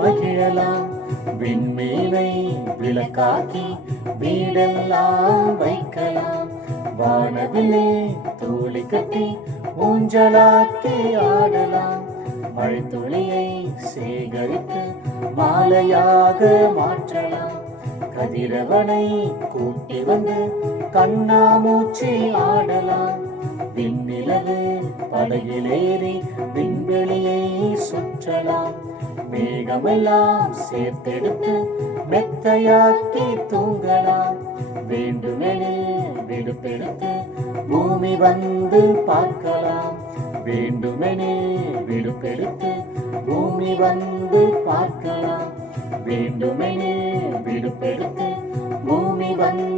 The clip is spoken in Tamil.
மகிழலாம். விண்மீனை விளக்காக்கி வீடெல்லாம் வைக்கலாம். வானவிலே தூளி கட்டி ஊஞ்சலாக்கி ஆடலாம். மழைத்துளியை சேகரித்து மாலையாக மாற்றலாம். கதிரவனை கூட்டி வந்து கண்ணாமூச்சி ஆடலாம். விண்ணிலவு படகிலேறி விண்வெளியை சுற்றலாம். மேகமெல்லாம் சேர்த்தெடுத்து மெத்தையாக்கி தூங்கலாம். வேண்டுமெனில் விடுப்பெடுத்து பூமி வந்து பார்க்கலாம். வேண்டுமெனில் விடுப்பெடுத்து பூமி வந்து பார்க்கலாம். வேண்டுமெனில் விடுப்பெடுத்து பூமி வந்து